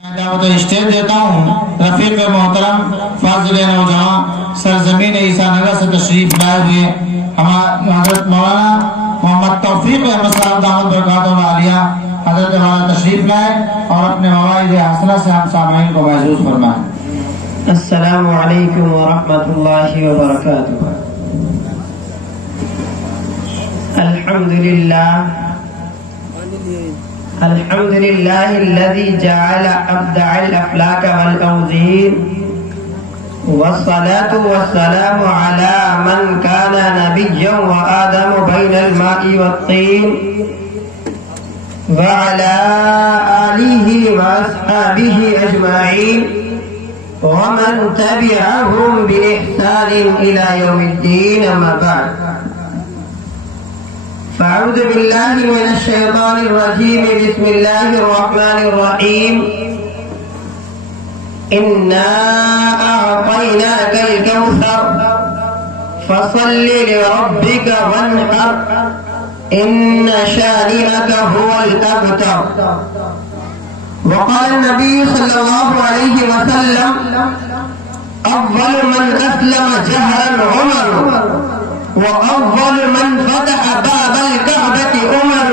دعوت اسٹیج دیتا ہوں رفیق محترم فاضل نوجوان سرزمین عیسیٰ نگر سے تشریف لائے ہوئے حضرت مولانا محمد توفیق احمد صاحب دعوت برکاتہ عالیہ حضرت مولانا تشریف لائے اور اپنے مواعظ حسنہ سے ہم سامعین کو محظوظ فرمائیں۔ السلام علیکم ورحمۃ اللہ وبرکاتہ۔ الحمد لله الذي جعل أبدع الأفلاك والأوزين، والصلاة والسلام على من كان نبيا وآدم بين الماء والطين، وعلى آله وأصحابه أجمعين، ومن تبعهم بإحسان إلى يوم الدين، أما بعد، فأعوذ بالله من الشيطان الرجيم، بسم الله الرحمن الرحيم، إنا أعطيناك الكوثر فصل لربك وانحر إن شانئك هو الأبتر. وقال النبي صلى الله عليه وسلم: أفضل من أسلم جهرا عمر، وأفضل من فتح باب الكعبة عمر،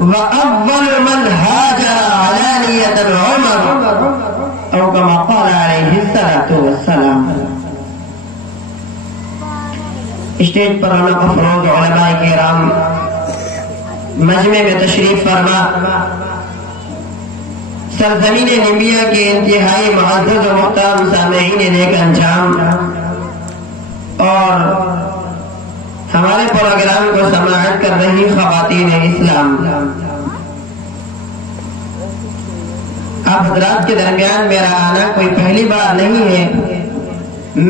وأفضل من هاجر علانية عمر، أو كما قال عليه الصلاة والسلام۔ اسٹیج پر آنا افروز علماء کرام مجمع میں تشریف فرما سرزمین نمبیا کے انتہائی معزز و محترم سامعین نیک انجام اور ہمارے پروگرام کو سماعت کر رہی خواتین اسلام، آپ حضرات کے درمیان میرا آنا کوئی پہلی بار نہیں ہے۔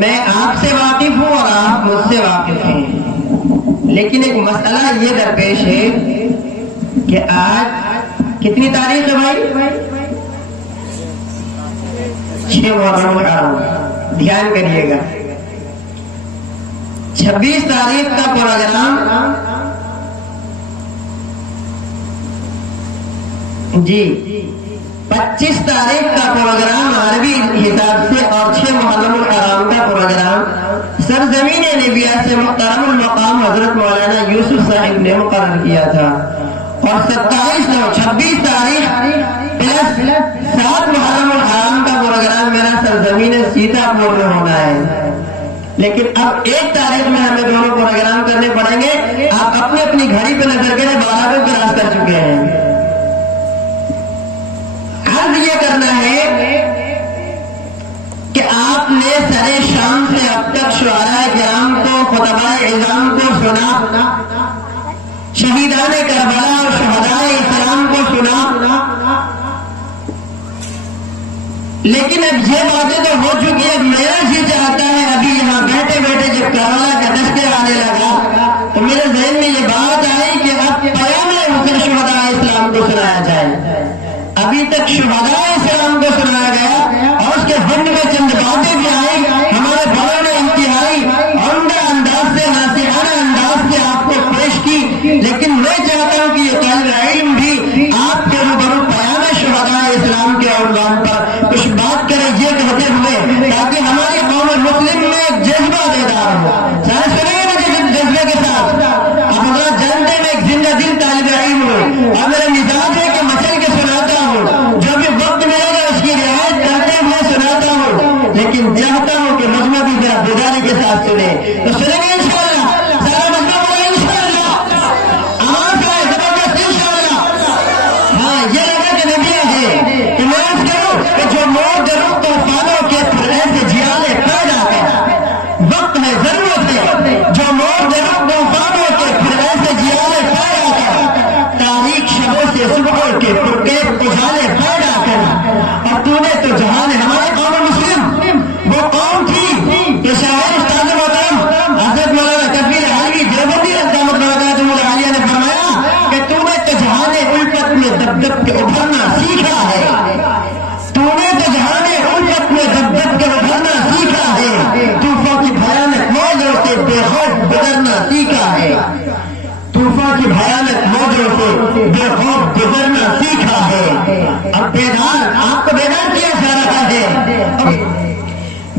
میں آپ سے واقف ہوں اور آپ مجھ سے واقف ہیں، لیکن ایک مسئلہ یہ درپیش ہے کہ آج کتنی تاریخ ہے بھائی؟ 6 محرم الحرام، دھیان کریے گا۔ 26 تاریخ کا پروگرام جی 25 تاریخ کا پروگرام عربی حساب سے اور 6 محرم الحرام کا پروگرام سرزمین نبیہ سے محترم المقام حضرت مولانا یوسف صاحب نے مقرر کیا تھا، اور 26 تاریخ پلس 7 محرم الحرام کا پروگرام میرا سرزمین سیتا پور میں ہونا ہے۔ لیکن اب 1 تاریخ میں ہمیں دونوں پروگرام کرنے پڑیں گے۔ آپ اپنی اپنی گھڑی پہ نظر کریں، 12 کو کراس کر چکے ہیں۔ عرض یہ کرنا ہے کہ آپ نے سرے شام سے اب تک شعراء کرام کو، خطباء اعظام کو سنا، شہیدان کربلا اور شہداء اسلام کو سنا، لیکن اب یہ باتیں تو ہو چکی ہے۔ میرا جی چاہتا ہے ابھی یہاں بیٹھے بیٹھے جب کرولا کا دستے آنے لگا تو میرے ذہن میں یہ بات آئی کہ اب پیام حسن شہداء اسلام کو سنایا جائے۔ ابھی تک شہداء اسلام کو سنایا گیا اور اس کے ضمن میں چند باتیں بھی آئی، ہمارے بڑوں نے انتہائی عمدہ انداز سے، ناصحانہ انداز سے آپ کو پیش کی، لیکن میں چاہتا ہوں کہ یہ طالب علم بھی آپ کے روبرو پیام شہداء اسلام کے عنوان پر کچھ بات کرے، یہ کہتے ہوئے تاکہ ہماری قوم مسلم میں ایک جذبہ بیدار ہو۔ سنیے مجھے جذبے کے ساتھ، اب حضرات جانتے میں ایک زندہ دل طالب علم ہوں اور میرا مزاج ہے کہ مچل کے سناتا ہوں، جو بھی وقت ملے گا اس کی رعایت کرتے ہوئے سناتا ہوں، لیکن چاہتا ہوں کہ مجمع بھی ذرا بیداری کے ساتھ سنے۔ تو سنیں گے انشاءاللہ، سارا مجمع بولا انشاءاللہ، آواز آئے زبردست انشاءاللہ۔ ہاں یہ لگا کہ نبیہ ہے کہ میں عرض کروں کہ جو موت درخت طوفانوں کے پھرنے سے جیالے پیدا کر، وقت ہے، ضرورت ہے، جو موت درخت طوفانوں کے پھرنے سے جیالے پیدا کر، تاریخ شبوں سے صبح کے پرکیف اجالے پیدا کر، اور تو نے تو جہان ہمارے قوم مسلم وہ قوم تھی کہ شاعر استاد محترم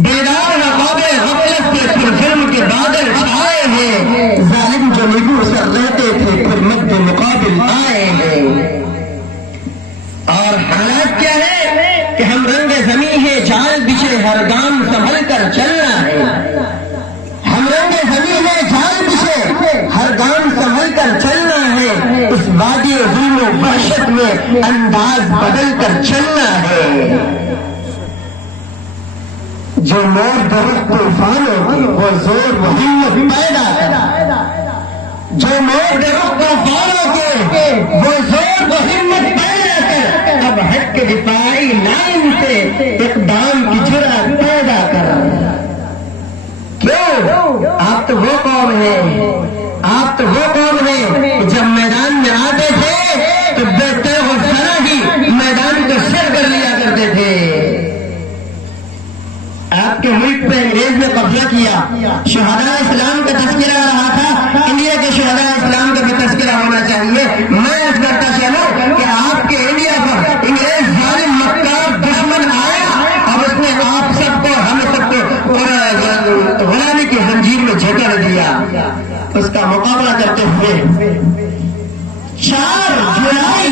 بیدار خواب غفلت سے پھر ظلم کے بادل چھائے ہیں، ظالم جو نگو سر رہتے تھے پھر مد مقابل آئے ہیں۔ اور حالات کیا ہے کہ ہم رنگ زمین ہے جال بچھے ہر گام سنبھل کر چلنا ہے، ہم رنگ زمین ہے جال بچھے ہر گام سنبھل کر چلنا ہے، اس وادی ظلم و وحشت میں انداز بدل کر چلنا ہے۔ جو مور درخت طوفانوں کی وہ زور و ہمت پیدا کرا، جو مور درخت طوفانوں کے وہ زور و ہمت پیدا کر، اب ہٹ کے دفاعی لائن سے اقدام کی جرأت پیدا کر۔ کیوں؟ آپ تو وہ قوم ہیں، آپ تو وہ قوم ہیں جب میدان میں آتے تھے تو بیٹھے وہ سرا ہی میدان کو سر کر لیا کرتے تھے۔ آپ کے ملک پہ انگریز نے قبضہ کیا، شہداء اسلام کا تذکرہ آ رہا تھا، انڈیا کے شہداء اسلام کا بھی تذکرہ ہونا چاہیے۔ میں اس کرتا چلوں کہ آپ کے انڈیا پر انگریز ظالم مکار دشمن آیا اور اس نے آپ سب کو ہمیں سب کو غلامی کی زنجیر میں جکڑ دیا۔ اس کا مقابلہ کرتے ہوئے 4 جولائی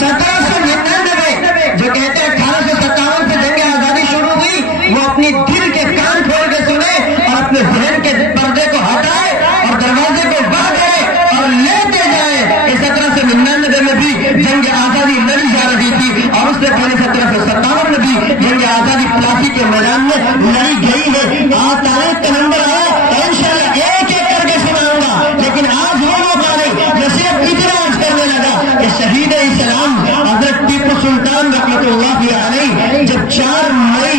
1799 جو کہتے ہیں 1857 سے جنگ آزادی شروع ہوئی، وہ اپنی دل کے کان کھول کے سنے اور اپنے ذہن کے پردے کو ہٹائے اور دروازے کو بند کرے اور لیتے جائے کہ 1799 میں بھی جنگ آزادی لڑی جا رہی تھی اور اس سے پہلے 1757 میں بھی جنگ آزادی پلاسی کے میدان میں لڑی گئی ہے۔ آج تاریخ کا نمبر آیا تو انشاءاللہ ایک ایک کر کے سناؤں گا، لیکن آج وہ موقع نہیں، نصیحت اتنا آج کرنے لگا کہ شہید اسلام حضرت ٹیپو سلطان رحمۃ اللہ علیہ جب 4 مئی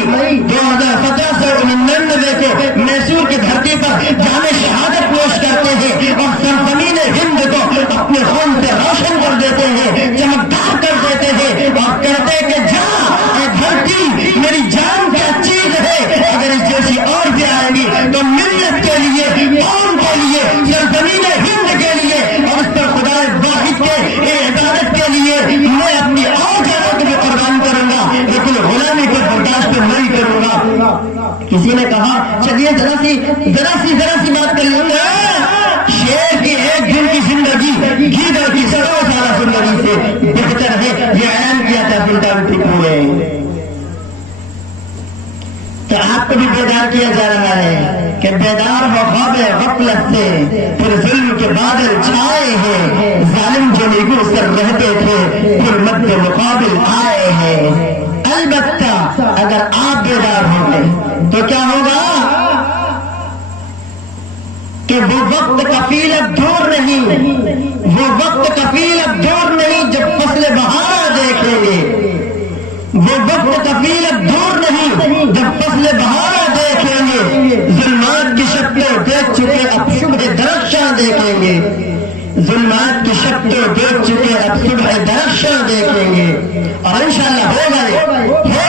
1799 کو میسور کی دھرتی پر جام شہادت پیش کرتے ہیں اور سرزمین ہند کو اپنے خون سے روشن کر دیتے ہیں، چمکدار کر دیتے ہیں اور کہتے کہ جا اے دھرتی میری جان کیا چیز ہے، اگر اس جیسی اور بھی آئے گی تو ملت کے لیے، قوم کے لیے، سرزمین ہند کے لیے اور اس پر خدا واحد کے عبادت کے لیے میں اپنی اور جانوں کو بھی قربان کروں گا، لیکن غلامی کو برداشت نہیں کروں گا۔ کسی نے کہا چلیے ذرا سی بات کر لوں گا، شیر کی ایک دن کی زندگی گیدڑ کی 100 سالہ زندگی سے بہتر ہے، یہ اعلان کیا تھا سلطان ٹیپو نے۔ تو آپ کو بھی بیدار کیا جا رہا ہے کہ بیدار ہو خواب غفلت سے پھر ظلم کے بادل چھائے ہیں، ظالم جو نگو سر رہتے تھے پھر مد مقابل آئے ہیں۔ البتہ اگر آپ بیدار ہوں گے تو کیا ہوگا کہ وہ وقت کفیل اب دور نہیں، وہ وقت کفیل اب دور نہیں جب فصل بہار دیکھیں گے، وہ وقت کفیل اب دور نہیں جب فصل بہار دیکھیں گے، ظلمات کی شکلیں دیکھ چکے اب صبح درخشاں دیکھیں گے، ظلمات کی شکلیں دیکھ چکے اب صبح درخشاں دیکھیں گے، اور انشاءاللہ ہوگا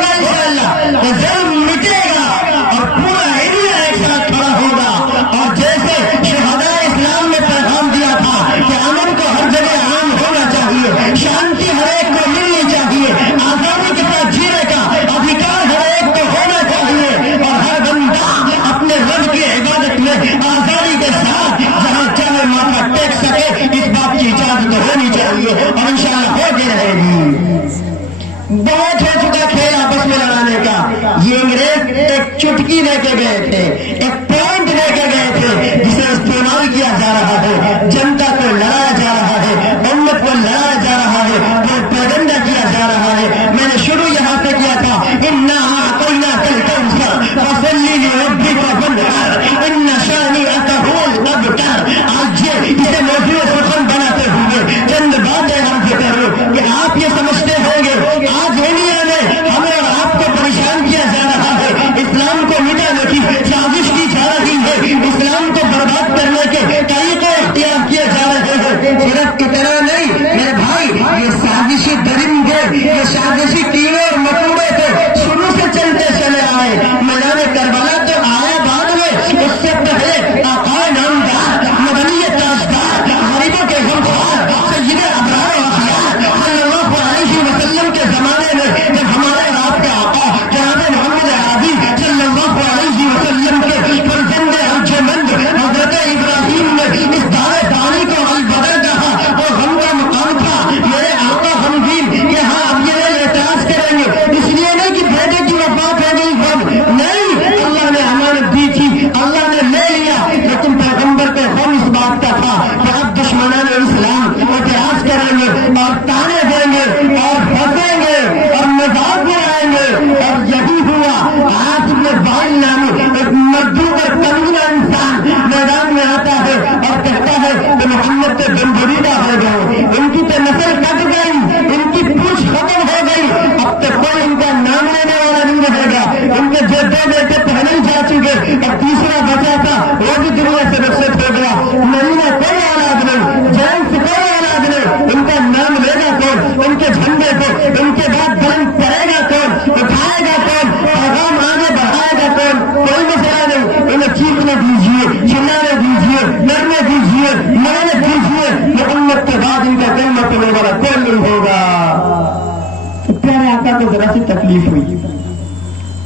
انشاءاللہ کہ ظلم مٹے گا اور پورا انڈیا ایک ساتھ کھڑا ہوگا، اور جیسے شہداء اسلام نے پیغام دیا تھا کہ امن کو ہر جگہ عام ہونا چاہیے، شانتی ہر ایک کو ملنی چاہیے، آزادی کے ساتھ جینے کا ادھیکار ہر ایک کو ہونا چاہیے، اور ہر بندہ اپنے رب کی عبادت میں آزادی کے ساتھ جہاں چاہے ماتھا ٹیک سکے، اس بات کی اجازت ہونی چاہیے، اور انشاءاللہ ہو کے رہے گی۔ بہت ہو چکا کھیل آپس میں لڑانے کا، یہ انگریز ایک چٹکی لے کے گئے تھے، ایک پوائنٹ لے کے گئے تھے جسے استعمال کیا جا رہا ہے، جنتا کو لڑایا جا رہا ہے، امت کو لڑایا جا رہا ہے، پروپیگنڈا کیا جا رہا ہے۔ میں نے شروع یہاں سے کیا تھا، اِنَّا أَعْطَيْنَاكَ الْكَوْثَرَ فَصَلِّ لِرَبِّكَ وَانْحَرْ إِنَّ شَانِئَكَ هُوَ الْأَبْتَرُ۔ آج اسے موضوع سخن بناتے ہوئے چند باتیں عرض کروں کہ آپ یہ سمجھتے ہوں گے آج انڈیا میں ہمیں اور آپ کو پریشان کیا جا رہا ہے، اسلام کو مٹانے کی سازش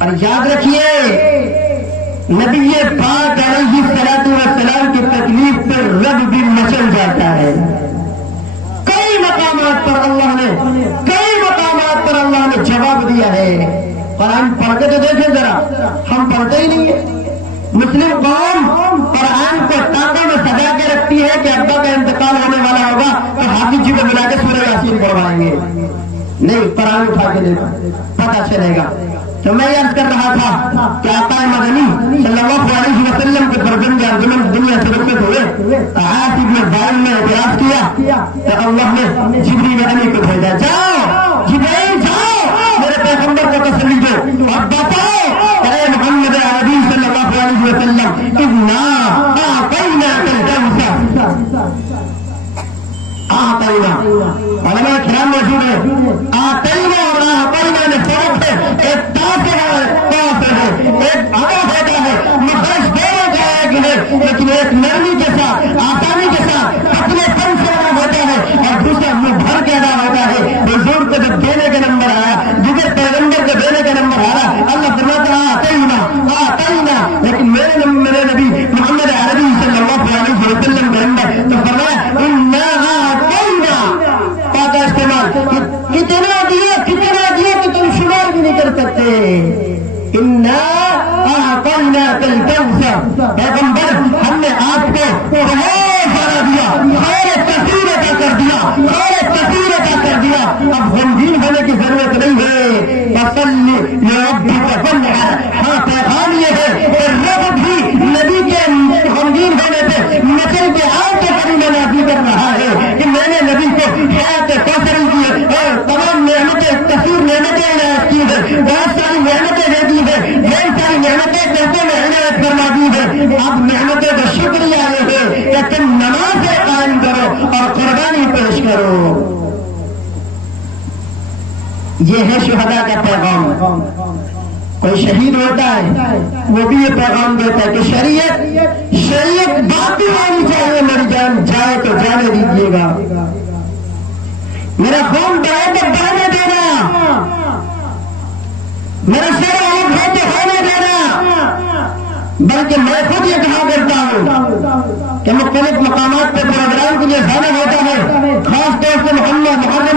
اور یاد رکھیے نبی پاک علیہ الصلوۃ والسلام کی تکلیف پر رب بھی مچل جاتا ہے. کئی مقامات پر اللہ نے جواب دیا ہے. قرآن پڑھ کے تو دیکھیں ذرا، ہم پڑھتے ہی نہیں ہیں. مسلم قوم قرآن کو ٹانگوں میں سجا کے رکھتی ہے کہ ابا کا انتقال ہونے والا ہوگا تو حافظ جی کو بلا کے سورہ یاسین پڑھوائیں گے. نہیں، قرآن اٹھا کے دیکھو، پتہ چلے گا. تو میں یاد کر رہا تھا کہ آقا مدنی صلی اللہ علیہ وسلم کے فرزند ارجمند دنیا سے رخصت ہوئے. عاص بن وائل نے اعتراض کیا تو اللہ نے جبریل امین کو بھیجا، جاؤ جبریل جاؤ میرے پیغمبر کو تسلی دو اور بتاؤ اے محمد عربی صلی اللہ علیہ وسلم انا اعطیناک الکوثر. آتینا علماء کرام موجود ہیں. آتینا اور آتینا میں فرق ہے. ایک تاثر ہے، ایک آگا ہوتا ہے، مخرج دونوں کا ایک ہے، لیکن ایک نرمی کے ساتھ آسانی کے ساتھ اپنے پن سے ادا ہوتا ہے اور دوسرا منہ بھر کے ادا ہوتا ہے. حضور کو جب دینے کا نمبر آیا، دیگر پیغمبر کو دینے کا نمبر آیا، اللہ فرماتا آتینا، لیکن میرے نبی محمد عربی صلی اللہ علیہ وسلم کے اندر تو فرمایا انا کا استعمال کتنا دیا کہ تم شمار بھی نہیں کر سکتے. انا اعطیناک الکوثر، پیغمبر ہم نے آپ کو بہت سارا دیا، خیر کثیر عطا کر دیا. اب غمگین ہونے کی ضرورت نہیں ہے. فصلی لربک وانحر. ہاں، پیغام یہ ہے کہ رب بھی نبی کے غمگین ہونے پہ نسل کے آپ کے کریمہ نازل کر رہا ہے کہ میں نے نبی کو حیات کوثر کی ہے اور تمام نعمتیں، کثیر نعمتیں عنایت کی ہے، بہت ساری نعمتیں دے دی ہے، ڈھیر ساری نعمتیں کرتے میں عنایت فرما دی ہے. اب نعمتیں کا شکریہ یہ ہے کہ تم نماز قائم کرو اور قربانی پیش کرو. یہ ہے شہداء کا پیغام. کوئی شہید ہوتا ہے وہ بھی یہ پیغام دیتا ہے کہ شریعت باقی ہونی چاہیے. میری جان جائے تو جانے دیجیے گا، میرا خون بہے تو بہنے دینا، میرا سر الگ ہے تو ہونے دینا. بلکہ میں خود یہ کہا کرتا ہوں کہ مختلف مقامات پہ پروگرام کے لیے جانا ہوتا ہے، خاص طور سے محرم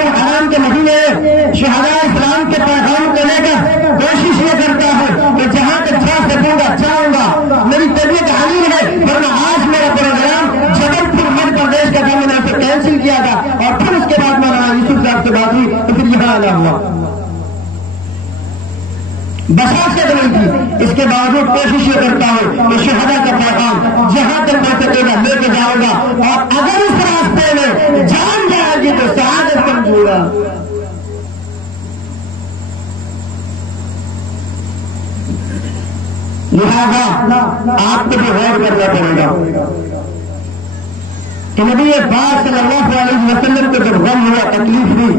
الحرام کے مہینے شہداء اسلام کے پیغام کو لے کر کوشش یہ کرتا ہوں کہ جہاں تک جا سکوں گا جاؤں گا. میری طبیعت حاضر ہے، ورنہ آج میرا پروگرام جبل پور مدھیہ پردیش کا تھا، میں نے اسے کینسل کیا تھا اور پھر اس کے بعد مولانا یوسف صاحب سے بات ہوئی تو پھر یہاں آنا ہوا. بساس سے نہیں تھی، اس کے باوجود کوشش یہ کرتا ہوں کہ شہداء کا پیغام جہاں تک ہو سکے گا لے کے جاؤں گا. اور اگر اس راستے میں جان جائے گی تو شہادت سمجھوں گا. لہذا آپ کو بھی غور کرنا پڑے گا کہ نبی پاک صلی اللہ علیہ وسلم کو جب غم ہوا، تکلیف ہوئی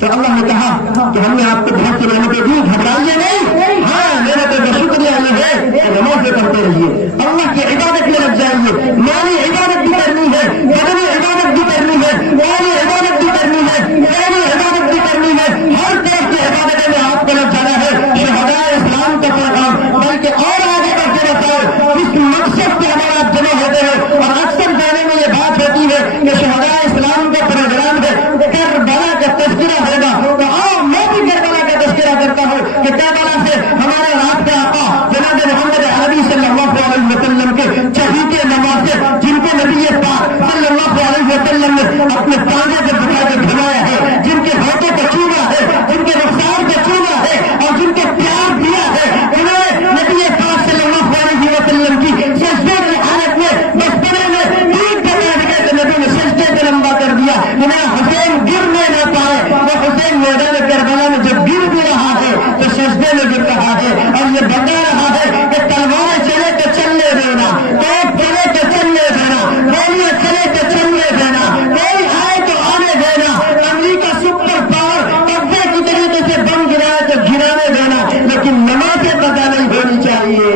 تو اللہ نے کہا کہ ہم نے آپ کو بہت سی نعمتیں دی، گھبرائیے نہیں. ہاں، نعمتوں کا شکریہ یہ ہے کہ نمازیں پڑھتے رہیے، اللہ کی عبادت میں لگ جائیے. مالی عبادت بھی کرنی ہے، بدنی عبادت بھی کرنی ہے، مالی عبادت بھی کرنی ہے، مالی عبادت بھی کرنی ہے. ہر طرح کی عبادتیں میں آپ کو لگ جانا ہے. شہداء اسلام کا پیغام بلکہ اور آگے بڑھ کے بتاؤ اس مقصد سے ہمارا جمع ہوتے ہیں. اور اکثر جانے میں یہ بات ہوتی ہے کہ شہداء اسلام کا پروگرام ہے، کربلا کا تذکرہ ہوگا تو آؤ میں بھی کربلا کا تذکرہ کرتا ہوں کہ کربلا سے ہمارے رات کا آقا جناب محمد عربی صلی اللہ علیہ وسلم کے چہیتے نواسے جن کو نبی پاک صلی اللہ علیہ وسلم نے اپنے تانے سے بٹھا کے بھلایا ہے، جن کے ہاتھوں کو چوما ہے، جن کے رخسار کو چوما ہے اور جن کو پیار دیا ہے، انہیں نبی پاک صلی اللہ علیہ وسلم کی سجدے کی حالت میں بچپنے میں ٹوٹ بنا دیا تو نبی نے سجدے سے لمبا کر دیا. انہیں حسین گرنے نہ پائے. وہ حسین میدان کربلا میں جب گر بھی رہا ہے تو سجدے میں گر رہا ہے اور یہ بتا رہا ہے کہ تلواریں چلے تو چلنے دینا، توپ چلے تو چلنے دینا، گولیاں چلے تو چلنے دینا، کوئی آئے تو آنے دینا. امریکہ سپر پاور قبضے کی طریقے سے بم گرائے تو گرانے دینا، لیکن نمازیں پتہ نہیں ہونی چاہیے.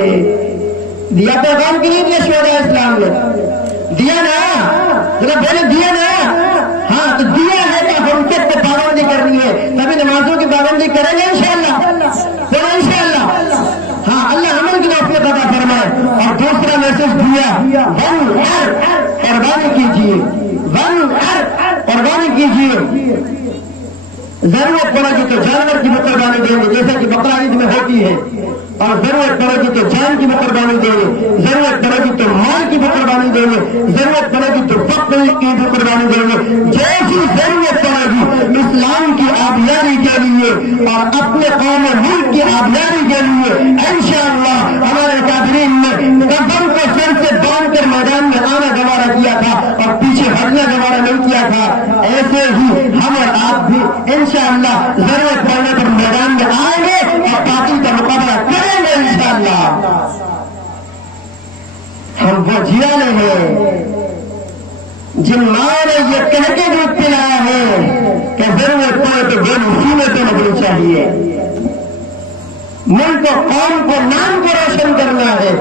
دیا پیغام کے لیے دیا شہداء اسلام نے دیا نا، ذرا بولے دیا نا. ہاں تو دیا ہے کہ حرکت پہ پابندی کرنی ہے، تبھی نمازوں کی پابندی کریں گے انشاءاللہ. انشاءاللہ آدیش دیا قربانی کیجیے، قربانی کیجیے۔ ضرورت پڑے گی تو جانور کی بھی قربانی دیں گے جیسا کہ بقرہ عید میں ہوتی ہے، اور ضرورت پڑے گی تو جان کی بھی قربانی دیں گے، ضرورت پڑے گی تو مال کی بھی قربانی دیں گے، ضرورت پڑے گی تو فقر کی بھی قربانی دیں گے۔ جیسی ضرورت پڑے گی اسلام کی آبیاری کے لیے اور اپنے قوم ملک کی آبیاری کے لیے انشاءاللہ ہمارے قادرین نے قدم کو سر سے باندھ کر میدان میں آنا گوارا کیا تھا اور پیچھے ہٹنا گوارا نہیں کیا تھا، ایسے ہی ہم اور آپ بھی انشاءاللہ ضرورت پڑنے پر میدان میں آئیں گے اور باطل کا مقابلہ کریں گے انشاءاللہ۔ ہم وہ جیالے ہیں جن ماں نے یہ کہہ کے دودھ پلایا ہے کہ ضرورت پڑے تو بے مصیبتیں لگنی چاہیے، ملک و قوم کو نام کو روشن کرنا ہے،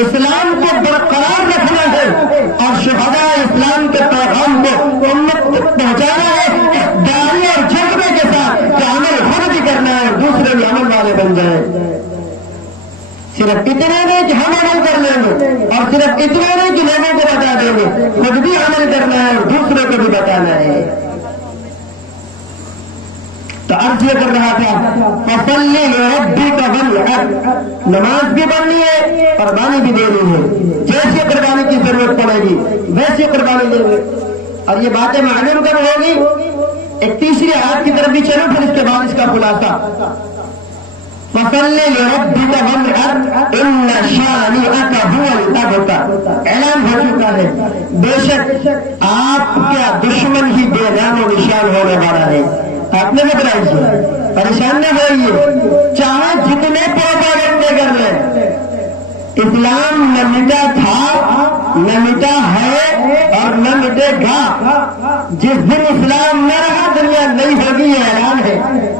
اسلام کو برقرار رکھنا ہے اور شہداء اسلام کے پیغام کو امت تک پہنچانا ہے، داعی اور جذبے کے ساتھ کہ عمل خود بھی کرنا ہے، دوسرے بھی عمل والے بن جائیں۔ صرف اتنے نہیں کہ ہم عمل کر لیں گے اور صرف اتنے نہیں کہ لوگوں کو بتا دیں گے، خود بھی عمل کرنا ہے اور دوسرے کو بھی بتانا ہے۔ تو عرض یہ کر رہا تھا فصلی لربک وانحر، نماز بھی پڑھنی ہے، قربانی بھی دینی ہے، جیسی قربانی کی ضرورت پڑے گی ویسی قربانی دیں گے۔ اور یہ باتیں معلوم کب ہوگی؟ ایک تیسری آیت کی طرف بھی چلو، پھر اس کے بعد اس کا خلاصہ فصلی لربک وانحر ان شانئک هو الابتر، اعلان ہو چکا ہے بے شک آپ کا دشمن ہی بے نام و نشان ہونے والا ہے۔ آپ نے بتائیے، پریشان نہ ہوئیے، چاہے جتنے پروپیگنڈے کر لیں، اسلام نہ مٹا تھا نہ مٹا ہے اور نہ مٹے گا۔ جس دن اسلام نہ رہا دنیا نہیں ہوگی، یہ اعلان ہے۔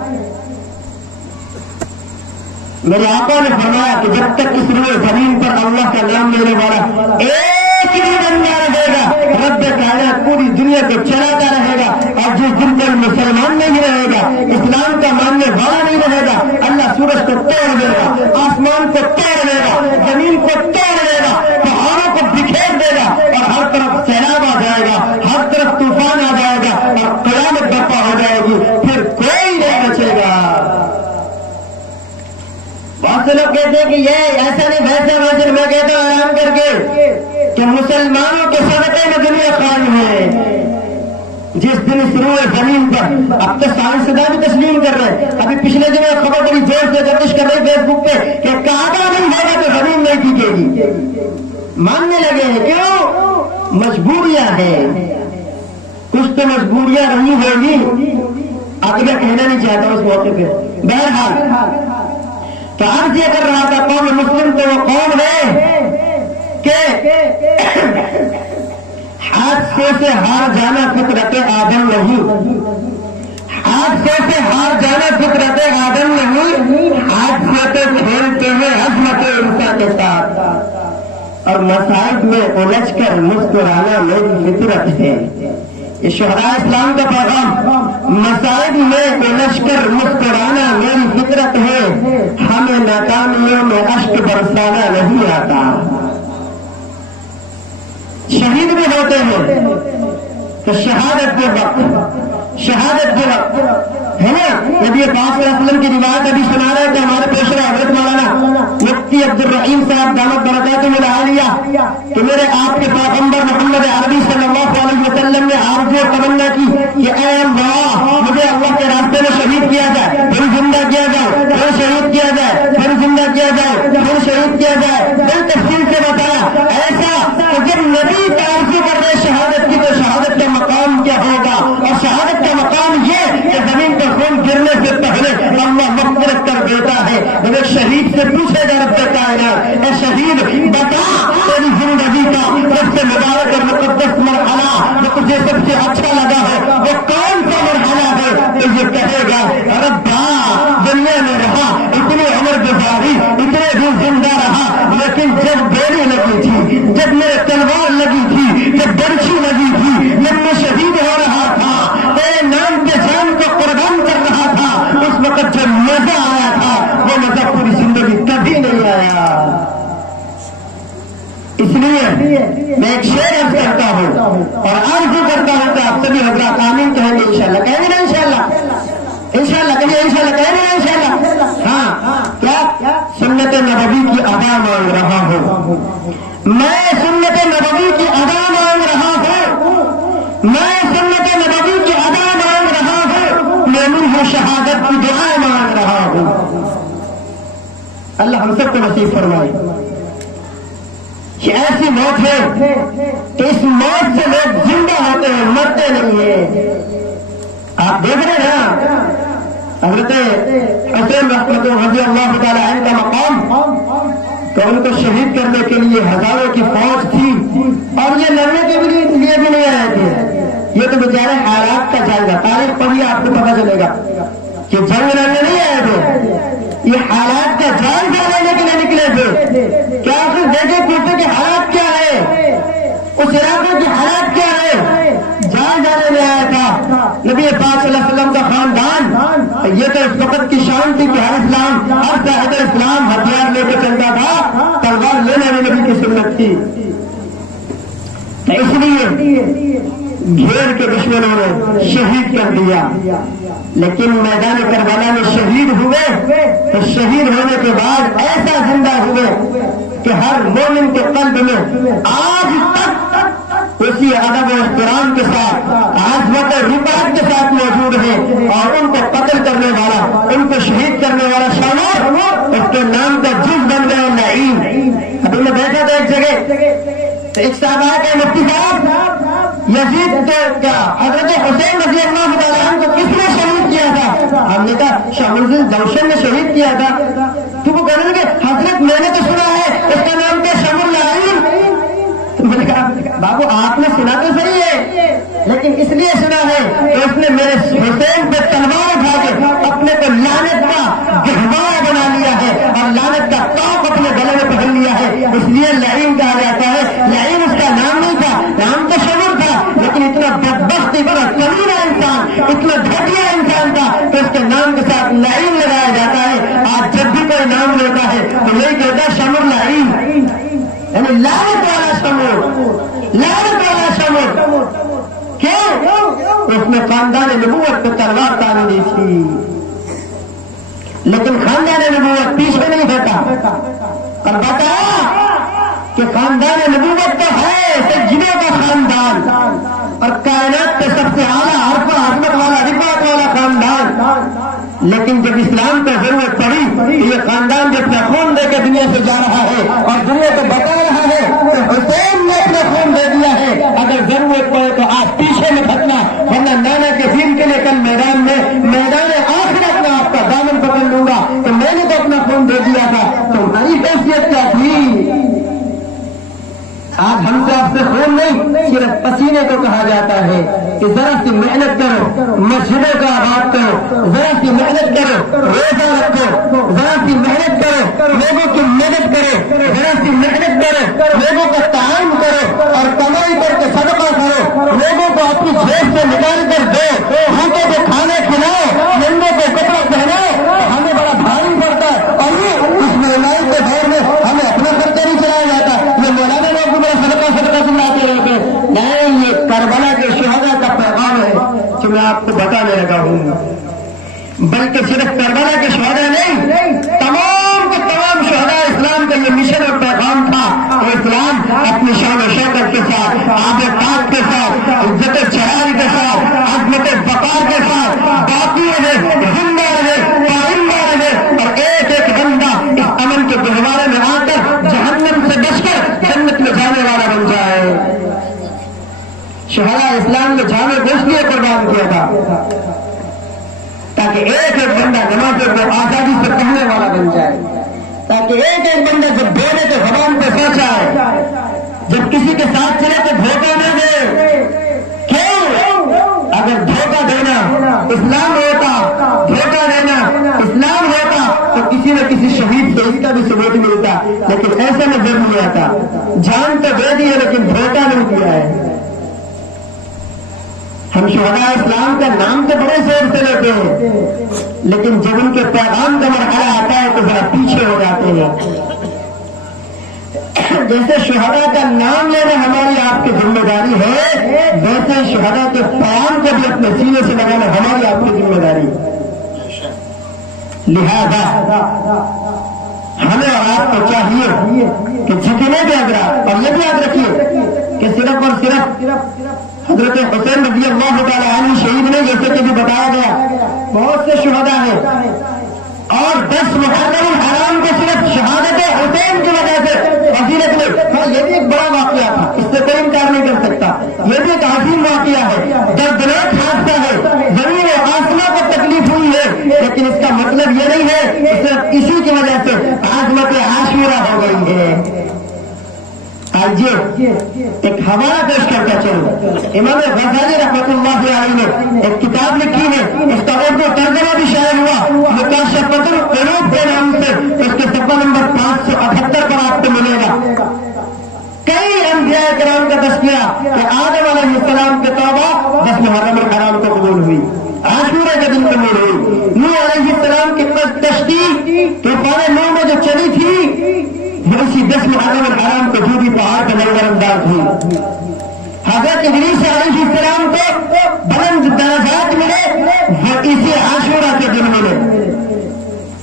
میرے آقا نے فرمایا کہ جب تک اس روئے زمین پر اللہ کا نام لینے والا ایک بھی بندہ رہے گا، رب کائنات پوری دنیا کو چلاتا رہے گا، اور جس دن تک مسلمان نہیں رہے گا، اسلام کا ماننے والا نہیں رہے گا، اللہ سورج کو توڑ دے گا، آسمان کو توڑ دے گا، زمین کو توڑ دے گا، پہاڑوں کو بکھیر دے گا، اور ہر طرف سیلاب آ جائے گا، ہر طرف طوفان آ جائے گا اور قیامت برپا ہو جائے گی، پھر کوئی نہیں بچے گا۔ بہت سے لوگ کہتے ہیں کہ یہ ایسا نہیں ویسا، میں کہتا ہوں آرام کر کے کہ مسلمانوں کے صدقے میں دنیا قائم ہے۔ جس دن اس روئے زمین پر اب تو سائنسداں بھی تسلیم کر رہے ہیں، ابھی پچھلے دنوں خبر بڑی زور سے گردش کر رہی فیس بک پہ کہ کعبہ نہیں ہوگا تو زمین نہیں ٹکے گی، ماننے لگے ہیں۔ کیوں؟ مجبوریاں ہیں، کچھ تو مجبوریاں رہی ہوں گی، آگے میں کہنا نہیں چاہتا اس موقع پہ۔ بہرحال تو عرض یہ کر رہا تھا قوم مسلم تو وہ قوم ہے کہ حادثے سے ہار جانا فطرت آدم نہیں، حادثے سے ہار جانا فطرت آدم نہیں، حادثے سے کھیلتے ہیں عظمت انسان کے ساتھ، اور مصائب میں الجھ کر مسکرانا میری فطرت ہے۔ یہ شہداء اسلام کا پیغام، مصائب میں الجھ کر مسکرانا میری فطرت ہے، ہمیں ناکامیوں میں اشک برسانا نہیں آتا۔ شہید بھی ہوتے ہیں تو شہادت کے وقت ہے نا، نبی پاک صلی اللہ علیہ وسلم کی روایت ابھی سنا رہے تھے ہمارے پیشوا حضرت مولانا مفتی عبد الرحیم صاحب دعوت برکاتہ میں عالیہ کہ میرے آپ کے پیغمبر محمد عربی صلی اللہ علیہ وسلم نے آرزو و تمنا کی کہ اے اللہ مجھے اللہ کے راستے میں شہید کیا جائے، پھر زندہ کیا جائے، پھر شہید کیا جائے، پھر زندہ کیا جائے، پھر شہید کیا جائے۔ پھر تفصیل سے بتایا ایسا کہ جب نبی کا آرزو کر رہے شہادت کی تو شہادت کا مقام کیا ہوگا، اور شہادت کا مقام یہ کہ زمین پر خون گرنے سے پہلے اللہ مغفرت کر دیتا ہے۔ جب شہید سے پوچھے گا رب کائنات اے شہید بتا تیری زندگی کا سب سے مبارک اور مقدس مرحلہ جو تجھے سب سے اچھا لگا ہے وہ کون سا مرحلہ ہے؟ تو یہ کہے گا ربا دنیا میں رہا اتنی عمر گزاری، اتنے دن زندہ رہا، لیکن جب گولی لگی تھی، جب میرے تلوار لگی تھی، جب برچھی لگی تھی، جب میں شہید ہو رہا تھا، تیرے نام کے جان کو قربان کر رہا تھا، اس وقت جو مزہ آیا تھا وہ مزہ پوری زندگی کبھی نہیں آیا۔ اس لیے ایک شعر عرض کرتا ہوں اور آرزو کرتا ہوں کہ آپ سبھی حضرات آمین کہیں گے انشاءاللہ. کہیں گے نا انشاءاللہ؟ انشاءاللہ کہیں انشاءاللہ کہیں گے انشاءاللہ. ہاں کیا سنت نبوی کی ادا مانگ رہا ہوں میں, سنت نبوی کی ادا مانگ رہا ہوں میں, سنت نبوی کی ادا مانگ رہا ہوں میں, منہ شہادت کی دعائیں مانگ رہا ہوں. اللہ ہم سب کو نصیب فرمائے. یہ ایسی موت ہے کہ اس موت سے لوگ زندہ ہوتے ہیں, مرتے نہیں ہیں. آپ دیکھ رہے ہیں نا حضرت حسین رضی اللہ تعالی عنہ کا مقام, تو ان کو شہید کرنے کے لیے ہزاروں کی فوج تھی اور یہ لڑنے کے لیے بھی نہیں آئے تھے. یہ تو بیچارے حالات کا جائزہ, تاریخ پڑھیے آپ کو پتا چلے گا کہ جنگ لڑنے نہیں آئے تھے, یہ حالات کا جائزہ لینے کے لیے نکلے تھے. کیا پھر دیکھیں کوفے کے حالات کیا ہے, اس علاقے کے حالات کیا ہے, جان جانے میں آیا تھا نبی پاک صلی اللہ علیہ وسلم کا خاندان. یہ تو اس وقت کی شان تھی کہ ہر اسلام, ہر صاحب اسلام ہتھیار لے کے چلتا تھا, تلوار لینے میں نبی کی سنت تھی. اس لیے گھیر کے دشمنوں نے شہید کر دیا, لیکن میدان کربلا میں شہید ہوئے تو شہید ہونے کے بعد ایسا زندہ ہوئے کہ ہر مومن کے قلب میں آج تک اسی ادب و احترام کے ساتھ, عظمت و رفعت کے ساتھ موجود ہے. اور ان کو قتل کرنے والا, ان کو شہید کرنے والا شامل اس کے نام کا جز بن گیا نعیم. ابھی میں بیٹھا تھا ایک جگہ, ایک صاحب آ کے مفتی صاحب یزید کیا حضرت حسین رضی اللہ تعالیٰ عنہ کو کس نے شہید کیا تھا؟ ہم نے کہا شمس دوشن نے شہید کیا تھا. تو وہ کہنے لگے حضرت میں نے تو سنا ہے اس کا نام کیا شمس العین. میں نے کہا بابو آپ نے سنا تو صحیح ہے, لیکن اس لیے سنا ہے کہ اس نے میرے حسین پہ تلوار اٹھا کے اپنے کو لعنت کا گہوارہ بنا لیا ہے اور لعنت کا طاق اپنے گلے میں پہن لیا ہے, اس لیے لعین کہا جاتا ہے. لعین اس کا نام نہیں تھا, نام تو شمر تھا, لیکن اتنا بدبخت, اتنا کمینہ انسان, اتنا گھٹیا انسان تھا کہ اس کے نام کے ساتھ لعین لگایا جاتا ہے. آج جب بھی کوئی نام لیتا ہے تو نہیں کہتا شمر لعین, یعنی لعنت والا شمر, لعنت والا شمر. کیوں؟ اس نے خاندان نبوت پہ تلوار تانی تھی, لیکن خاندان نبوت پیچھے نہیں ہٹا اور بتایا کہ خاندان نبوت تو ہے سجدوں کا خاندان اور کائنات کے سب سے اعلیٰ عرفہ عظمت والا رفعت والا خاندان. لیکن جب اسلام کو ضرورت پڑی تو یہ خاندان جو اپنا خون دے کے دنیا سے جا رہا ہے اور دنیا کو بتا رہا ہے کہ حسین نے اپنا خون دے دیا ہے, اگر ضرورت پڑے تو آپ پیچھے میں ہٹنا, ورنہ نانا کے دین کے لیے کل میدان میں, میدان آخرت میں آپ کا دامن پکڑ لوں گا کہ میں نے تو اپنا خون دے دیا تھا, تمہاری حیثیت کیا تھی؟ آج ہم سے آپ سے خون نہیں, صرف پسینے کو کہا جاتا ہے کہ ذرا سی محنت کرو, مسجدوں کا آباد کرو, ذرا سی محنت کرو, روزہ رکھو, ذرا سی محنت کرو, لوگوں کی مدد کرو, ذرا سی محنت کرو, لوگوں کا تعاون کرو اور کمائی کر کے صدقہ کرو, لوگوں کو اپنی جیب سے نکال کر دو, بھوکوں کو کھانے کھلاؤ, ننگوں کو کپڑا پہناؤ, ہمیں بڑا بھاری پڑتا ہے. اور یہ اس مہنگائی کے دور میں ہمیں اپنا خرچہ نہیں چلایا جاتا, یہ مولانا لوگ کو بڑا صدقہ سناتے رہتے. نہیں, یہ کربلا کے شہداء کا پیغام ہے جو میں آپ کو بتانے لگا ہوں. بلکہ صرف کربلا کے شہداء نہیں, تمام کے تمام شہداء اسلام کا یہ مشن اور پیغام تھا. اور اسلام اپنی شان و شوکت کے ساتھ, آب تاج کے ساتھ, عزت چہاری کے ساتھ, عظمت وقار کے ساتھ باقی رہے, زندہ رہے, پائندہ رہے, اور ایک ایک بندہ اس امن کے گہوارے میں آ کر جہنم سے بچ کر جنت میں جانے والا بن جائے. شہداء اسلام نے جامع گوشت لیے قربان کیا تھا تاکہ ایک ایک بندہ نمازوں کو آزادی سے پڑھنے والا بن جائے, تاکہ ایک ایک بندہ جب بولے تو زبان پہ سچ آئے, جب کسی کے ساتھ چلے تو دھوکہ نہ دے. کیوں؟ اگر دھوکہ دینا اسلام ہوتا, دھوکہ دینا اسلام ہوتا تو کسی نہ کسی شہید شہید کا بھی ثبوت ملتا, لیکن ایسا نظر نہیں آتا. جان تو دے دی ہے لیکن دھوکہ نہیں دیا ہے. ہم شہداء اسلام کا نام تو بڑے زور سے لیتے ہیں, لیکن جب ان کے پیغام کا مرحلہ آتا ہے تو ذرا پیچھے ہو جاتے ہیں. جیسے شہداء کا نام لینا ہماری آپ کی ذمہ داری ہے، ویسے شہداء کے پیام کو بھی اپنے سینے سے لگانا ہماری آپ کی ذمہ داری ہے۔ لہذا ہمیں اور آپ کو چاہیے کہ جتنے بھی حضرات، اور یہ بھی یاد رکھیے کہ صرف اور صرف حضرت حسین رضی اللہ تعالیٰ عنہ شہید نے، جیسے کہ بھی بتایا گیا بہت سے شہداء ہیں، اور 10 محرم الحرام کو صرف شہادت حسین کی وجہ سے فضیلت میں، ہاں یہ بھی ایک بڑا واقعہ تھا، اس سے کوئی انکار نہیں کر سکتا، یہ بھی ایک عظیم واقعہ ہے، دردناک حادثہ ہے، زمین و آسمان کو تکلیف ہوئی ہے، لیکن اس کا مطلب یہ نہیں ہے کہ صرف اسی کی وجہ سے عظمت عاشورہ ہو گئی ہے۔ آئیے ایک حوالہ پیش کر کے چلو، امام غزالی رحمۃ اللہ علیہ نے ایک کتاب لکھی ہے، اس کا اردو ترجمہ بھی شائع ہوا، مکاشفۃ القلوب کے نام سے، اس کے صفحہ نمبر 578 پر آپ کو ملے گا۔ کئی انبیاء کرام کا تذکرہ کہ آدم علیہ السلام کے توبہ 10 محرم الحرام کو قبول ہوئی، عاشورہ کے دن قبول ہوئی، نوح علیہ السلام کی کشتی طوفان نوح میں جو چلی تھی وہ اسی 10 محرم الحرام کو جو بھی پہاڑ کا نظر انداز ہوئی۔ حضرت ادریس علیہ السلام کو بلند درجات ملے وہ اسی عاشورہ کے دن ملے۔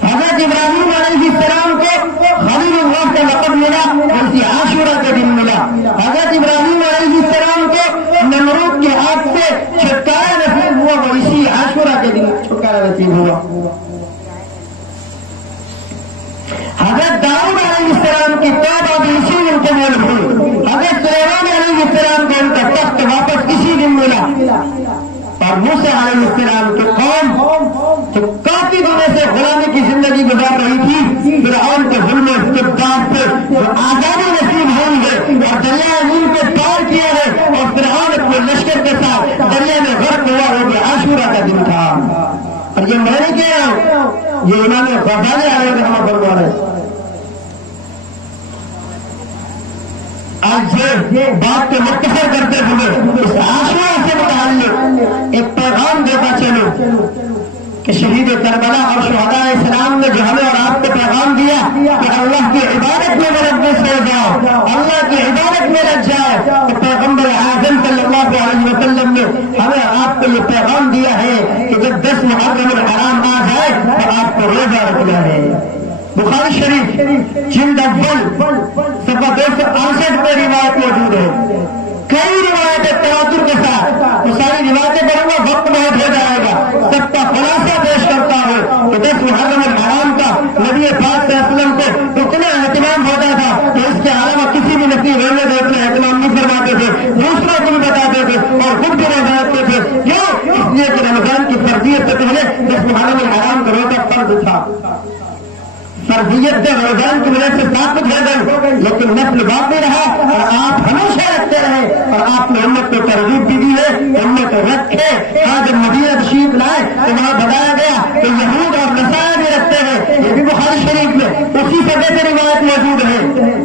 حضرت ابراہیم علیہ السلام کو خلیل اللہ کا لقب ملا وہ اسی عاشورہ کے دن ملا۔ حضرت ابراہیم علیہ السلام کو نمرود کے ہاتھ سے چھٹکارا نصیب ہوا وہ اسی عاشورہ کے دن چھٹکارا نصیب ہوا۔ حضرت داؤد علیہ السلام کی توبہ بھی اسی دن قبول ہوئی۔ حضرت سلیمان علیہ السلام کو ان کا تخت واپس اسی دن ملا، اور موسیٰ علیہ السلام کی قوم جو کافی دنوں سے غلامی کی زندگی گزار رہی تھی، فرعون کے ظلم و استبداد سے جو آزادی نصیب ہوئی ہے اور دریائے نیل کو پار کیا ہے، اور فرعون اپنے لشکر کے ساتھ دریا میں غرق ہوا، وہ بھی عاشورہ کا دن تھا۔ اور یہ میں نے کیا ہے، یہ امام غزالی علیہ رحمۃ اللہ علیہ آج یہ بات کو مختصر کرتے ہوئے اس عاشورہ سے متعلق ایک پیغام دیتا چلو کہ شہید کربلا اور شہداء اسلام نے جو ہمیں اور آپ کو پیغام دیا کہ اللہ کی عبادت میں ملوث ہو جاؤ، اللہ کی عبادت میں لگ جائے، تو پیغمبر اعظم صلی اللہ علیہ وسلم نے ہمیں آپ کو یہ پیغام دیا ہے کہ جب 10 محرم الحرام آ جائے تو آپ کو روزہ رکھنا ہے۔ بخاری شریف جلد اول صفحہ 268 پہ روایت موجود ہے، کئی روایتیں تواتر کے ساتھ، وہ ساری روایتیں کروں گا، وقت بہت ہو جائے گا، سب کا خلاصہ پیش کرتا ہوں کہ 10 محرم الحرام کا نبی پاک صلی اللہ علیہ وسلم کو اتنا اہتمام ہوتا تھا کہ اس کے علاوہ کسی بھی نبی روزے دیتے اہتمام نہیں فرماتے تھے، دوسروں کو بھی بتاتے تھے اور خود بھی روزہ رکھتے تھے، کیوں؟ اس لیے کہ رمضان کی فرضیت سے پہلے 10 محرم الحرام کا روزہ فرض تھا، فرضیت سے رمضان کی وجہ سے ثابت ہو گئی، لیکن نسل باقی رہا اور آپ ہمیشہ رکھتے رہے، اور آپ نے امت کو ترغیب بھی دی ہے، امت رکھے۔ ہاں جب مدینہ تشریف لائے تو وہاں بتایا گیا کہ یہود اور نصارہ بھی رکھتے ہیں، یہ بھی بخاری شریف میں اسی سطح سے روایت موجود ہے۔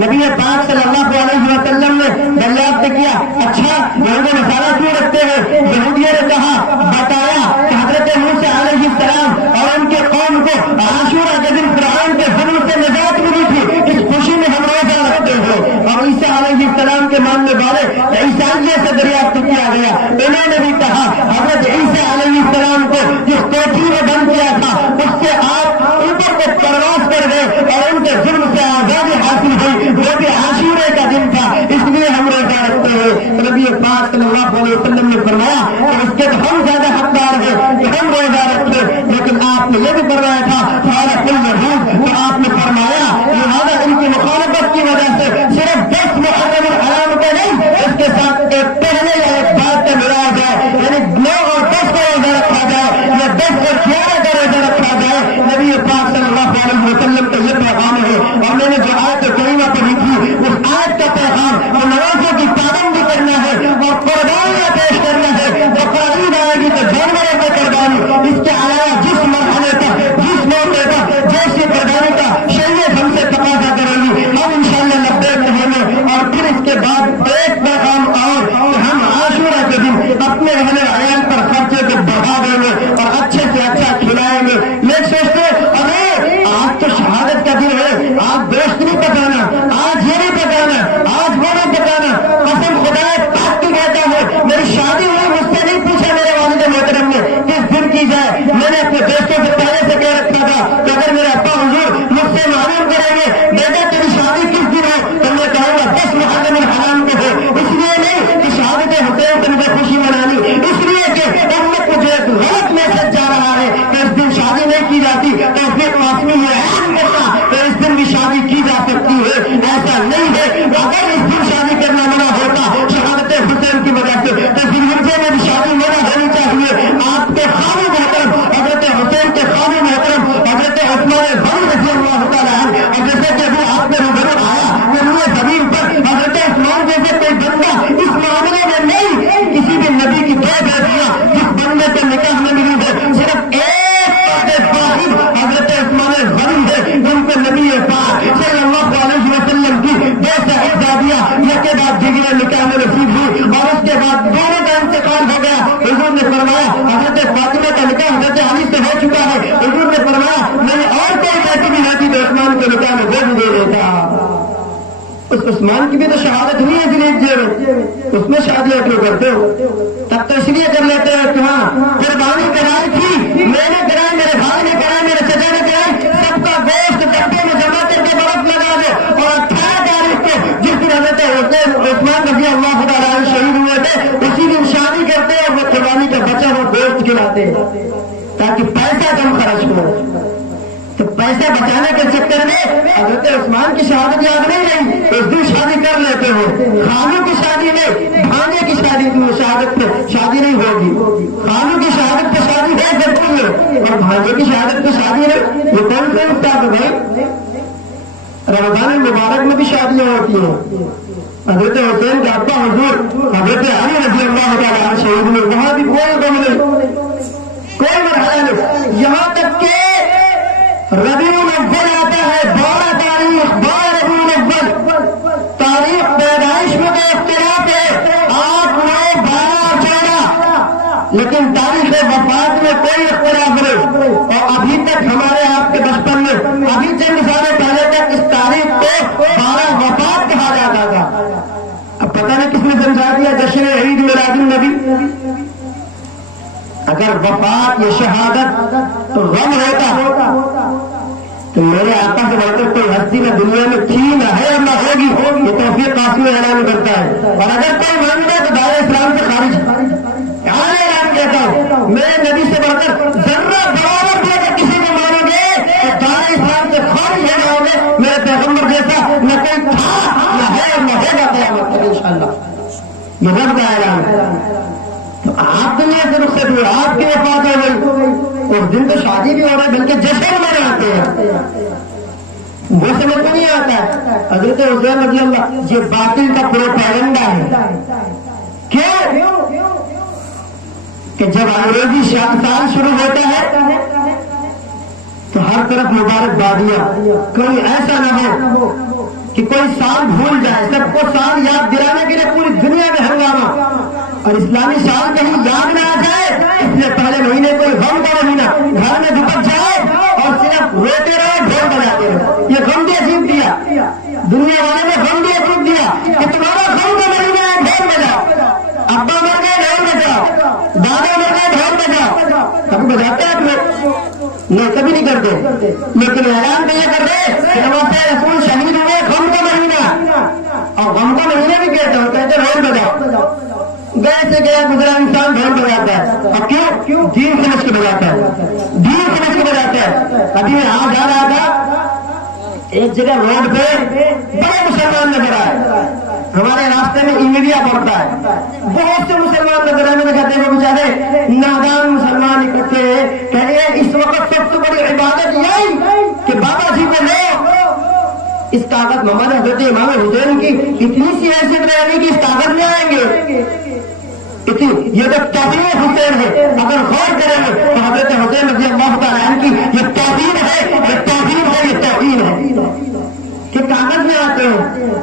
نبی پاک صلی اللہ علیہ وسلم نے دریافت کیا، اچھا یہود نصارہ کیوں رکھتے ہیں؟ یہودیوں نے کہا، بتایا کہ حضرت موسیٰ علیہ السلام اور ان کے قوم کو عاشورہ کے دن فرعون کے ظلم سے نجات ملی تھی، اس خوشی میں ہم روزہ رکھتے ہیں۔ اور عیسیٰ علیہ السلام کے ماننے والے عیسائیت سے دریافت کیا گیا، انہوں نے بھی کہا حضرت عیسیٰ علیہ السلام کو جس کوٹھی میں بند کیا تھا اس سے آپ اوپر کو پرواز کر گئے اور ان کے ظلم سے آزادی حاصل ہوئی، وہ بھی عاشورہ کا دن تھا، اس لیے ہم روزہ رکھتے ہیں۔ نبی پاک صلی اللہ علیہ وسلم نے فرمایا کہ اس کے تو ہم زیادہ حقدار ہیں کہ ہم روزہ رکھتے، لیکن آپ نے یہ بھی فرمایا تھا سارا کل محمود، تو آپ نے فرمایا لہٰذا ان کی مخالفت کی وجہ سے صرف 10 محرم الحرام کا نہیں، اس کے ساتھ ایک پہلے یا ایک بات کا ملایا جائے، یعنی 9 اور 10 کا روزہ رکھا جائے یا 10 اور 11 کا روزہ رکھا جائے۔ نبی پاک صلی اللہ علیہ وسلم کا یہ پیغام ہے، اور میں نے جو آیت کریمہ پڑھی تھی اس آیت کا پیغام اور نمازوں کی پابندی کرنا ہے اور قربانیاں پیش کرنا ہے، اور قربانی آئے گی تو جانوروں کی قربانی، اس کے علاوہ جس مرحلے تک جس موقع تک جیسی قربانی کا شریعت ہم سے تقاضا کرے گی ہم انشاءاللہ لبیک کہیں گے۔ اور پھر اس کے بعد ایک پیغام اور کہ ہم عاشورہ کے دن اپنے اہل عیال پر خرچے کو بڑھا دیں گے اور اچھے سے اچھا کھلائیں گے۔ میں سوچتے ارے آج تو شہادت کا دن ہے، آج دوست نہیں بتانا، آج شادی کی جا سکتی ہے، ایسا نہیں ہے۔ اگر اس دن شادی کرنا منع ہوتا شہادت حسین کی وجہ سے تو پھر مجھے میں بھی شادی منع ہونی چاہیے۔ آپ کے خامی محترم حضرت حسین کے خامی محترم حضرت عثمان غنی رضی اللہ تعالیٰ عنہ، اور جیسے کہ ابھی آپ نے روبرو آیا کہ روئے زمین پر حضرت عثمان جیسے کوئی بندہ اس معاملے میں نہیں، کسی بھی نبی کی دو بیٹیاں جس بندے سے نکاح میں ملی ہے صرف ایک واحد حضرت عثمان غنی ہے، ان کو نبی پاک صلی اللہ علیہ وسلم کی دو صاحبزادیاں یک کے بعد دیگر نکاح میں نصیب ہوئی، اور اس کے بعد دونوں کا انتقال ہو گیا۔ حضور نے فرمایا حضرت فاطمہ کا نکاح حضرت علی سے ہو چکا ہے، حضور نے فرمایا میں اور کوئی بیٹی بھی رہتی تو عثمان کے نکاح میں وہ بھی دے دیتا۔ اس عثمان کی بھی تو شہادت نہیں ہے جنید جیب، اس میں شادیاں کیوں کرتے ہو؟ تب تو اس لیے کر لیتے ہیں کہ ہاں قربانی کرائی تھی، میں نے کرائی، میرے بھائی نے کرائی، میرے چچا نے کرائی، سب کا گوشت ڈبے میں جمع کر کے برف لگا دو، اور 18 تاریخ کو جس دن حضرت حسین عثمان رضی اللہ تعالیٰ عنہ شہید ہوئے تھے اسی دن شادی کرتے اور وہ قربانی کا بچہ ہو گوشت کھلاتے تاکہ پیسہ کم خرچ ہو۔ تو پیسہ بچانے کے چکر میں حضرت عثمان کی شہادت یاد نہیں رہی، اس دن شادی کر لیتے ہو۔ خانوں کی شادی میں بھانجے کی شادی شہادت پہ شادی نہیں ہوگی، خانوں کی شہادت پہ شادی ہو سکتی ہے اور بھانجے کی شہادت پہ شادی نہیں۔ یہ کون سے استاد ہے بھائی؟ رمضان المبارک میں بھی شادیاں ہوتی ہیں۔ حضرت حسین کا ابا حضور حضرت علی رضی اللہ تعالیٰ عنہ شہید ہوئے، وہاں بھی کوئی غم نہیں، کوئی مرحلہ نہیں، یہاں تک کہ ربیع الاول آتا ہے 12 تاریخ 12 ربیع الاول، تاریخ پیدائش میں تو اختلاف ہے 8 9 12 14، لیکن تاریخ وفات میں کوئی اختلاف نہیں۔ اور ابھی تک ہمارے آپ کے بچپن میں ابھی چند سالوں پہلے تک اس تاریخ کو 12 وفات کہا جاتا تھا۔ اب پتہ نہیں کس نے سمجھا دیا جشن عید میلاد النبی۔ اگر وفات یا شہادت غم ہوتا تو میرے آقا سے بڑھ کر کوئی ہستی نہ دنیا میں تھی نہ ہے اور نہ ہوگی، یہ توفیق قاسمی اعلان کرتا ہے۔ اور اگر کوئی مانگتا تو دائرہ اسلام سے خارج اعلان کہتا ہوں، میرے نبی سے بڑھ کر ذرہ برابر بھی اگر کسی کو مانو گے تو دائرہ اسلام سے خارج ہو جاؤ گے۔ میرے پیغمبر جیسا نہ کوئی تھا نہ ہے اور نہ ہوگا قیامت تک انشاءاللہ، یہ رب کا اعلان ہے۔ تو آپ دنیا سے رخصت ہوئے، آپ کی وفات ہو گئی، اس دن تو شادی بھی ہو رہا ہے بلکہ جشن مناتے ہیں، وہ سمجھ میں نہیں آتا ہے۔ حضرت حسین رضی اللہ یہ باطل کا پروپیگنڈا ہے۔ کیوں کہ جب انگریزی سال شروع ہوتا ہے تو ہر طرف مبارک بادیاں، کوئی ایسا نہ ہو کہ کوئی سال بھول جائے، سب کو سال یاد دلانے کے لیے پوری دنیا میں ہنگامہ، اور اسلامی سال کہیں یاد نہ آ جائے اس لیے پہلے مہینے کوئی غم کا مہینہ گھر میں دپٹ جائے اور صرف روتے رہو ڈھول بجاتے رہو۔ یہ غم بھی عجیب دیا دنیا والے نے، غم بھی عجیب دیا کہ تمہارا غم کا مہینہ ہے ڈھول بجاؤ، ابا مر گئے ڈھول بجاؤ، دادا مر گئے ڈھول بجاؤ۔ کبھی بجاتے ہیں آپ لوگ؟ نہیں، کبھی نہیں کرتے، لیکن اعلان نہیں کر رہے کہ ہمارے رسول شہید ہوئے غم کا مہینہ، اور غم کا مہینہ بھی کہتے ہیں، کہتے ڈھول بجاؤ۔ گئے سے گیا گزرا انسان ڈھول بجاتا ہے، اور کیوں؟ دین سمجھ کے بجاتا ہے، دین سمجھ کے بجاتا ہے۔ ابھی میں آ جا رہا تھا ایک جگہ روڈ پہ بڑے مسلمان نظر آئے، ہمارے راستے میں ایمڈیا پڑتا ہے، بہت سے مسلمان نظر آئے، میں نے کہتے ہیں وہ بیچارے نادان مسلمان اکٹھے ہیں، کہہ رہے ہیں اس وقت سب سے بڑی عبادت یہی کہ بابا جی کو لو۔ اس طاقت محمد حضرت امام حسین کی اتنی سی حیثیت رہے گی کہ اس طاقت میں آئیں گے، یہ تو توفیق حسین ہے۔ اگر غور کریں گے تو حضرت حسین رضی اللہ تعالیٰ عنہ کی یہ توفیق ہے، یہ توفیق ہے، یہ توفیق ہے کہ طاقت میں آتے ہیں۔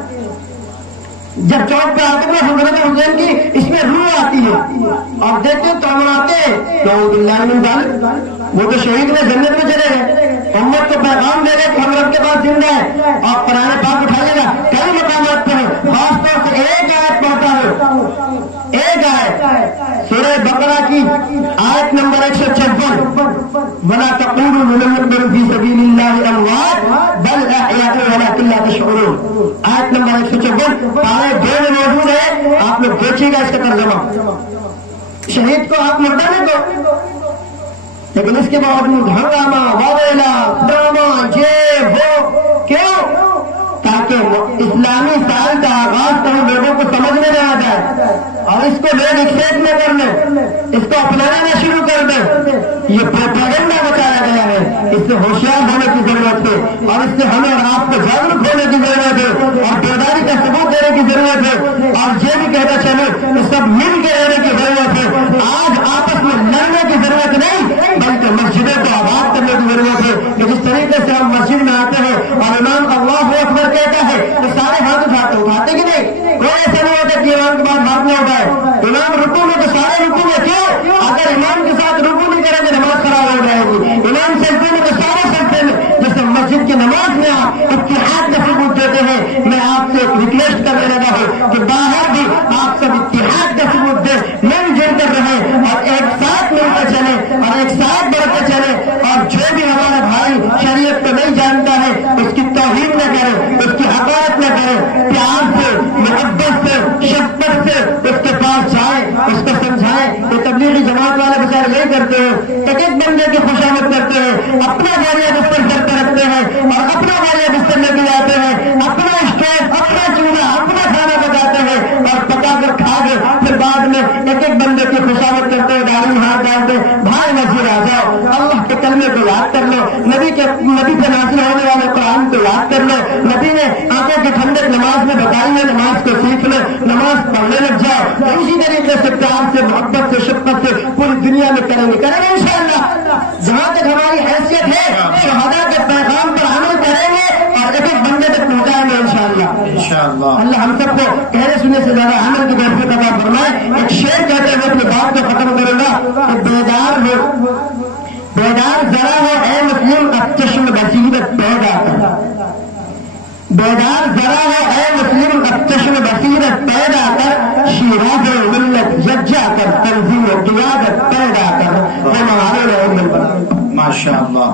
جب چوک پہ آتے ہیں حضرت حسین کی اس میں روح آتی ہے، اور دیکھتے ہیں تو مناتے ہیں نعوذ باللہ من ذلک، وہ تو شہید میں جنت میں چلے گئے، امت کو پیغام دے رہے کہ ہم رب کے پاس زندہ ہے۔ اور قرآن پاک اٹھائیے گا کئی مقامات پہ ہے، خاص طور سے ایک آیت پڑھتا ہے، ایک آیت سورہ بقرہ کی آیت نمبر 156، وَلَا تَقُولُوا لِمَنْ يُقْتَلُ فِي سَبِيلِ اللَّهِ أَمْوَاتٌ بَلْ أَحْيَاءٌ وَلَكِنْ لَا تَشْعُرُونَ۔ آیت نمبر 156 پارے 2 میں موجود ہے، آپ لوگ دیکھیے گا اس کا ترجمہ۔ شہید کو آپ مردہ نہ دو، لیکن اس کے باوجود ہنگامہ، واویلا، ڈرامہ، یہ وہ، کیوں؟ کا آغاز کروں لوگوں کو سمجھ میں نہ آ جائے اور اس کو لوگ ایکسپٹ نہ کر لیں، اس کو اپنانا نہ شروع کر دیں، یہ پروپیگنڈا بتایا گیا ہے، اس سے ہوشیار ہونے کی ضرورت ہے اور اس سے ہمیں اور آپ کو جاگرک ہونے کی ضرورت ہے اور بیداری کا ثبوت دینے کی ضرورت ہے اور یہ بھی کہنا چلے کہ سب مل کے رہنے کی ضرورت ہے۔ آج آپس میں لڑنے کی ضرورت نہیں بلکہ مسجدوں کو آباد کرنے کی ضرورت ہے کہ جس طریقے سے ہم مسجد میں آتے ہیں اور امام اللہ اکبر کہتا ہے تو سارے ہاتھ اٹھاتے کہ نہیں؟ کوئی ایسا نہیں ہوتا کہ امام کے بعد ہاتھ نہ اٹھائے، امام رکوع میں تو سارے رکوع میں کیوں؟ اگر امام کے ساتھ رکوع نہیں کریں گے نماز خراب ہو جائے گی، امام سجدے میں تو سارے سجدے میں، جیسے مسجد کی نماز میں آپ اتحاد کا ثبوت دیتے ہیں، میں آپ سے ریکویسٹ کرنے لگا ہوں کہ باہر بھی آپ سب اتحاد کا ثبوت دیں، مل جل کر رہیں اور ایک ساتھ مل کر چلیں اور ایک ساتھ بڑھ کر چلیں اور جو بھی ہمارا بھائی شریعت کو نہیں جانتا ہے اس کی توہین نہ کرے، اس کی حقارت نہ کرے، پیار سے محبت سے شفقت سے اس کے پاس جائیں، اس کو سمجھائیں۔ یہ تبلیغی جماعت والے بیچارے نہیں کرتے ہیں، ایک ایک بندے کی خوشامد کرتے ہیں، اپنا گالیاں بستر سر پہ رکھتے ہیں اور اپنا گالیاں بستر لے کے جاتے ہیں، اپنا اسٹوو اپنا چولہا اپنا کھانا پکاتے ہیں اور پکا کر کھا کے پھر بعد میں ایک ایک بندے کی خوشامد کرتے ہیں، گاڑی میں ہاتھ ڈالتے ہیں۔ بھائی مسجد آ جاؤ، اللہ کے کلمے کو یاد کر لو، نبی پہ نازل ہونے والے قرآن کو یاد کر لو، نبی نے آنکھوں کی ٹھنڈک نماز میں بتائی ہے، نماز کو سیکھ لو، نماز پڑھنے لگ جاؤ، اسی طریقے سے پیار سے محبت سے شفقت سے پوری دنیا میں کریں گے انشاءاللہ۔ جہاں تک ہماری حیثیت ہے شہداء کے پیغام پر عمل کریں گے اور ایک ایک بندے تک پہنچائیں گے انشاءاللہ۔ اللہ ہم سب کو کہنے سننے سے زیادہ عمل کی توفیق عطا فرمائے۔ ایک شعر کہتے ہوئے اپنی بات کو ختم کروں گا کہ بیدار ذرا ہو اے مسلم اب چشم بصیرت پیدا کر، بیدار ذرا ہو اے مسلم اب چشم بصیرت پیدا کر، شیراز ملت یکجا کر، تنظیم قیادت پیدا کر۔ ماشاء اللہ۔